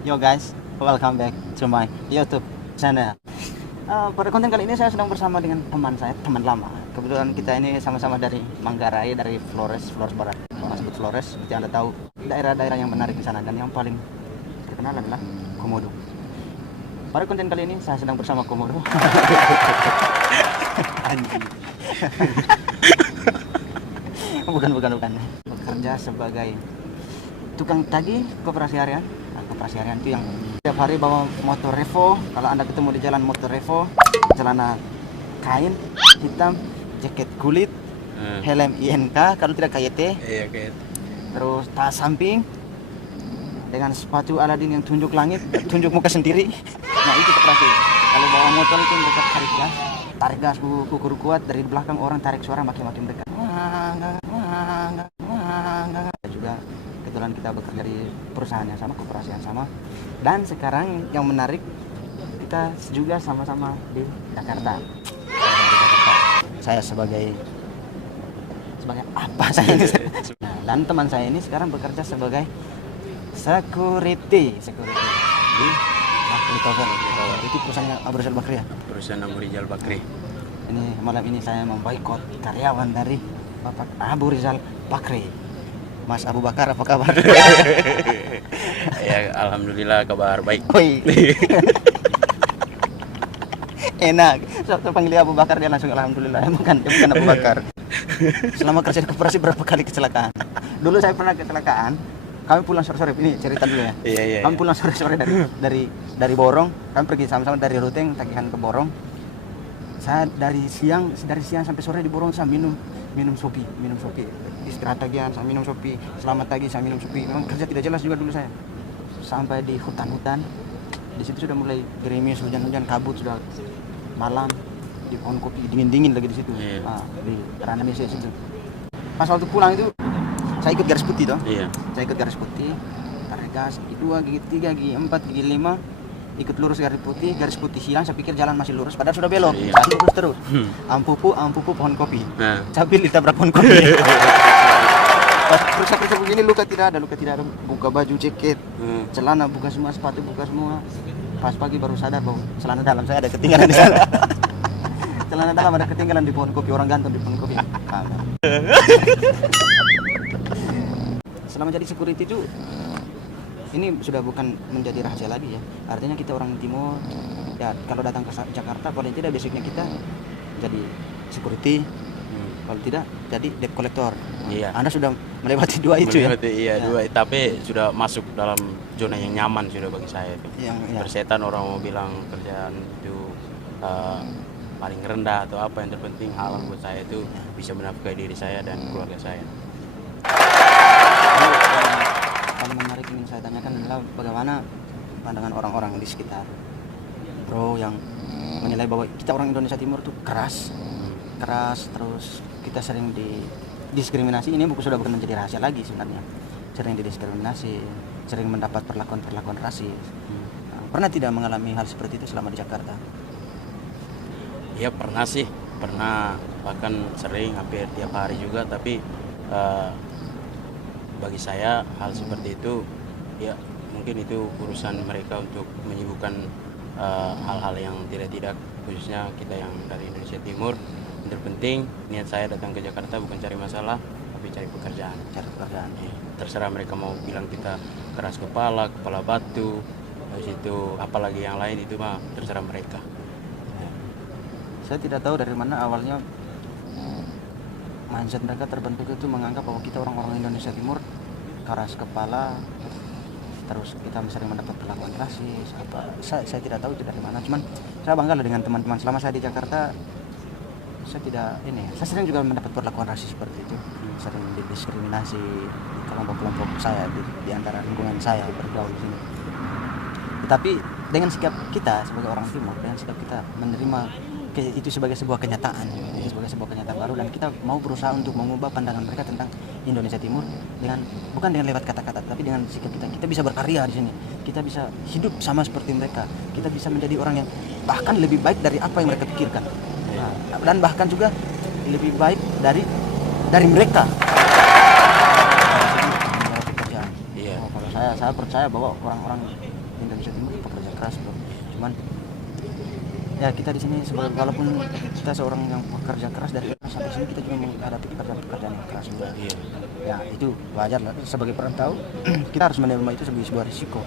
Yo guys, welcome back to my YouTube channel. Pada konten kali ini saya sedang bersama dengan teman saya, teman lama. Kebetulan kita ini sama-sama dari Manggarai, dari Flores Barat. Masuk Flores, seperti Anda tahu, daerah-daerah yang menarik di sana dan yang paling terkenal adalah Komodo. Pada konten kali ini saya sedang bersama Komodo. Anjing. bukan. Bekerja sebagai tukang tagih koperasi harian. Koperasi harian itu yang setiap hari bawa motor Revo. Kalau Anda ketemu di jalan motor Revo, celana kain hitam, jaket kulit, helm INK, kalau tidak KYT. Iya, KYT. Terus tas samping dengan sepatu Aladin yang tunjuk langit, tunjuk muka sendiri. Nah, itu koperasi. Kalau bawa motor itu mereka tarik gas ukur kuat, dari belakang orang tarik suara makin dekat. Juga kebetulan kita bekerja di perusahaan yang sama, koperasi yang sama. Dan sekarang yang menarik, kita juga sama-sama di Jakarta. Saya sebagai apa saya ini? Nah, dan teman saya ini sekarang bekerja sebagai security di Bakri Tower. Itu perusahaannya Abu Rizal Bakri ya? Perusahaan Abu Rizal Bakri. Ini malam ini saya memboikot karyawan dari Bapak Abu Rizal Bakri. Mas Abu Bakar, apa kabar? Ya, alhamdulillah kabar baik. Woi. Enak. Saya panggil Abu Bakar dia langsung alhamdulillah. Bukan Abu Bakar. Selama kerja di koperasi berapa kali kecelakaan? Dulu saya pernah kecelakaan. Kami pulang sore-sore, ini cerita dulu ya. Iya. Kami pulang sore-sore dari Borong. Kami pergi sama-sama dari Ruteng tagihan ke Borong. Saya dari siang sampai sore di Borong saya minum sopi. Istirahat tagihan saya minum sopi, selamat pagi saya minum sopi. Memang kerja tidak jelas juga dulu saya. Sampai di hutan. Di situ sudah mulai gerimis, hujan-hujan, kabut, sudah malam. Di pohon kopi dingin lagi di situ. Iya. Di Ranamese situ. Pas waktu pulang itu saya ikut garis putih toh. Iya. Saya ikut garis putih, tarik gas, gigi 2, gigi 3, gigi 4, gigi 5, ikut lurus garis putih hilang, saya pikir jalan masih lurus, padahal sudah belok. Iya. Saya lurus terus. Ampupu pohon kopi. Nah. Cabil ditabrak pohon kopi. Pas periksa begini luka tidak ada, buka baju, jaket, celana buka semua, sepatu buka semua. Pas pagi baru sadar bahwa celana dalam saya ada ketinggalan di sana. Celana dalam ada ketinggalan di pohon kopi, orang gantung di pohon kopi. Selama jadi security itu ini sudah bukan menjadi rahasia lagi ya. Artinya kita orang timur ya, kalau datang ke Jakarta paling tidak basicnya kita jadi security, kalau tidak jadi debt collector. Iya. Anda sudah melewati dua itu ya? Iya, dua. Tapi sudah masuk dalam zona yang nyaman sudah bagi saya. Persetan orang mau bilang kerjaan itu paling rendah atau apa, yang terpenting halal buat saya itu bisa menafkahi diri saya dan keluarga saya. Paling menarik ingin saya tanyakan adalah bagaimana pandangan orang-orang di sekitar Bro yang menilai bahwa kita orang Indonesia Timur tuh keras, terus kita sering didiskriminasi. Ini sudah bukan menjadi rahasia lagi sebenarnya. Sering didiskriminasi, sering mendapat perlakuan rasis. Pernah tidak mengalami hal seperti itu selama di Jakarta? Ya pernah sih, bahkan sering, hampir tiap hari juga. Tapi bagi saya hal seperti itu ya mungkin itu urusan mereka untuk menyibukkan hal-hal yang tidak, khususnya kita yang dari Indonesia Timur. Yang terpenting niat saya datang ke Jakarta bukan cari masalah, tapi cari pekerjaan. Ya, terserah mereka mau bilang kita keras kepala batu, habis itu apalagi yang lain, itu mah terserah mereka. Saya tidak tahu dari mana awalnya mindset mereka terbentuk itu menganggap bahwa kita orang-orang Indonesia Timur keras kepala, terus kita sering mendapat perlakuan rasis apa. Saya tidak tahu itu dari mana, cuman saya bangga lah dengan teman-teman. Selama saya di Jakarta saya sering juga mendapat perlakuan rasis seperti itu, sering didiskriminasi di kelompok-kelompok saya di antara lingkungan saya bergaul di sini. Tetapi dengan sikap kita sebagai orang Timur, dengan sikap kita menerima itu sebagai sebuah kenyataan, baru, dan kita mau berusaha untuk mengubah pandangan mereka tentang Indonesia Timur bukan dengan lewat kata-kata, tapi dengan sikap kita bisa berkarya di sini, kita bisa hidup sama seperti mereka, kita bisa menjadi orang yang bahkan lebih baik dari apa yang mereka pikirkan, dan bahkan juga lebih baik dari mereka. Kalau saya percaya bahwa orang-orang Indonesia Timur pekerja keras bro. Cuman ya kita di sini walaupun kita seorang yang pekerja keras dari keras sampai sini kita juga menghadapi pekerjaan yang keras juga. Iya. Ya itu wajar lah sebagai perantau kita harus menerima itu sebagai sebuah risiko.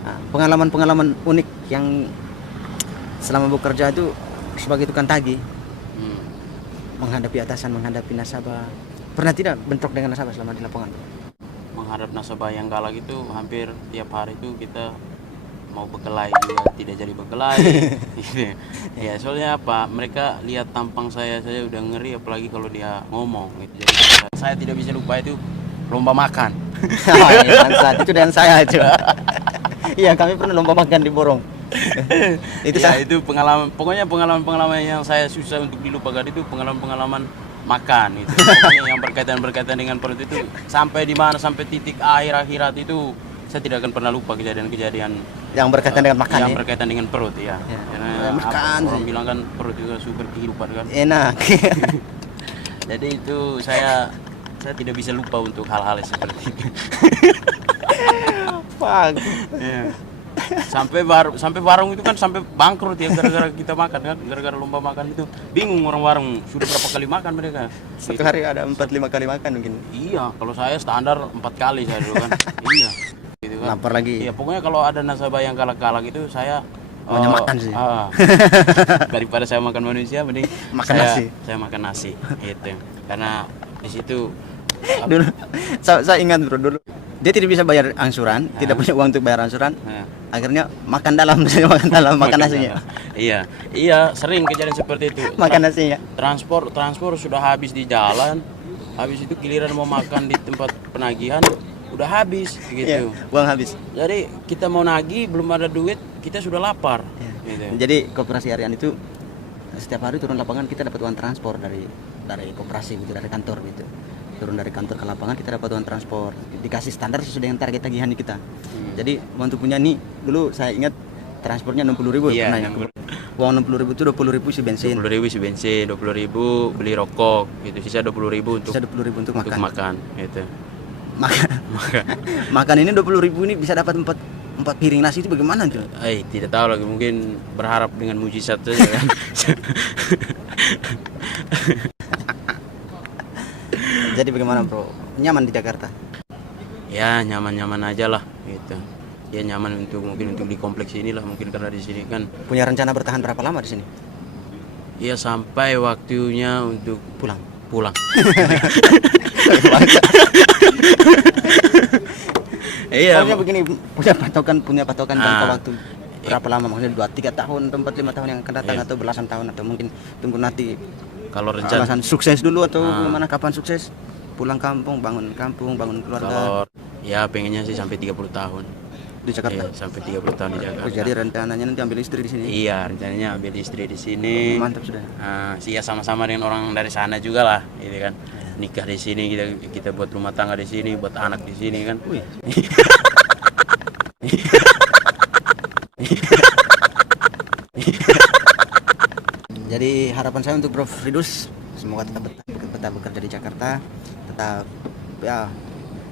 Nah, pengalaman unik yang selama bekerja itu sebagai tukang tagih, menghadapi atasan, menghadapi nasabah, pernah tidak bentrok dengan nasabah selama di lapangan? Menghadap nasabah yang galak itu hampir tiap hari itu kita mau berkelahi juga tidak jadi berkelahi. Gitu. Ya soalnya apa, mereka lihat tampang saya saja udah ngeri, apalagi kalau dia ngomong gitu. Jadi saya tidak bisa lupa itu lomba makan. Saat itu dan saya itu. Iya, kami pernah lomba makan di Borong. Itu ya, itu pengalaman, pokoknya pengalaman yang saya susah untuk dilupakan itu pengalaman makan itu. Pokoknya yang berkaitan dengan perut itu sampai di mana, sampai titik akhirat itu saya tidak akan pernah lupa kejadian yang berkaitan dengan makan. Yang berkaitan dengan perut ya. Karena makan orang bilang kan perut juga sumber kehidupan kan. Enak. Jadi itu saya tidak bisa lupa untuk hal-hal seperti itu. Fuck. Ya. Sampai warung itu kan sampai bangkrut ya gara-gara kita makan kan, gara-gara lomba makan itu. Bingung orang warung sudah berapa kali makan mereka. Satu hari ada 4-5 kali makan mungkin. Iya, kalau saya standar 4 kali saya dulu kan. Iya. Gitu kan. Lapar lagi. Iya, pokoknya kalau ada nasabah yang galak-galak itu saya banyak makan sih. Daripada saya makan manusia mending makan nasi. Saya makan nasi gitu. Karena di situ dulu saya ingat bro, dulu dia tidak bisa bayar angsuran, tidak punya uang untuk bayar angsuran. Akhirnya makan dalam makan nasinya. Iya, sering kejadian seperti itu. Makan nasinya. Transport sudah habis di jalan. Habis itu giliran mau makan di tempat penagihan udah habis gitu. Uang habis. Jadi kita mau nagih belum ada duit, kita sudah lapar. Gitu. Jadi koperasi harian itu setiap hari turun lapangan kita dapat uang transport dari koperasi gitu, dari kantor gitu. Turun dari kantor ke lapangan kita dapat uang transport, dikasih standar sesuai dengan target tagihan kita. Jadi untuk punya nih dulu saya ingat transportnya 60.000 pernah ya. Uang 60.000 itu 20.000 isi bensin. 20.000 isi bensin, 20.000 beli rokok gitu, sisa 20.000 untuk makan gitu. Makan ini 20.000 ini bisa dapat 4 piring nasi itu bagaimana tuh? Tidak tahu lagi, mungkin berharap dengan mujizat saja kan. Jadi bagaimana bro? Nyaman di Jakarta? Ya nyaman-nyaman aja lah gitu. Ya nyaman mungkin untuk di kompleks ini lah, mungkin karena di sini kan. Punya rencana bertahan berapa lama di sini? Ya sampai waktunya untuk pulang. Iya. Maksudnya begini, punya patokan jangka waktu berapa lama? Maksudnya 2-3 tahun, 4-5 tahun yang akan datang atau belasan tahun, atau mungkin tunggu nanti kalau rencana sukses dulu atau gimana, kapan sukses? Pulang kampung, bangun keluarga. Kalau ya pengennya sih sampai 30 tahun di Jakarta. Iya, sampai 30 tahun di Jakarta. Jadi rencananya nanti ambil istri di sini. Iya, rencananya ambil istri di sini. Mantap sudah. Ya sama-sama dengan orang dari sana juga lah, gitu kan. Nikah di sini, kita buat rumah tangga di sini, buat anak di sini kan. Jadi harapan saya untuk Bro Fridus, semoga tetap bekerja di Jakarta, tetap ya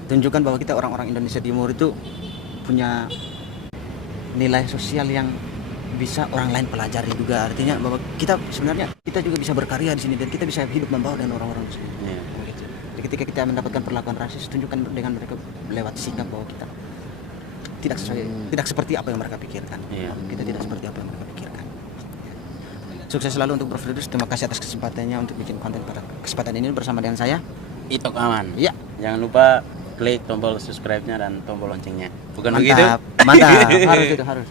tunjukkan bahwa kita orang-orang Indonesia Timur itu punya nilai sosial yang bisa orang lain pelajari juga. Artinya bahwa kita sebenarnya kita juga bisa berkarya di sini dan kita bisa hidup membawa dengan orang-orang di sini. Gitu. Jadi ketika kita mendapatkan perlakuan rasis, tunjukkan dengan mereka lewat sikap bahwa kita tidak seperti apa yang mereka pikirkan. Kita tidak seperti apa yang mereka pikirkan. Sukses selalu untuk Bro Fridus. Terima kasih atas kesempatannya untuk bikin konten pada kesempatan ini bersama dengan saya Itok Aman. Iya. Jangan lupa klik tombol subscribe-nya dan tombol loncengnya. Bukan mantap, begitu? Mantap. harus.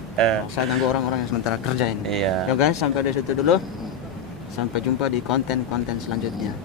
Saya ganggu orang-orang yang sementara kerja ini. Iya. Ya guys, sampai di situ dulu. Sampai jumpa di konten-konten selanjutnya.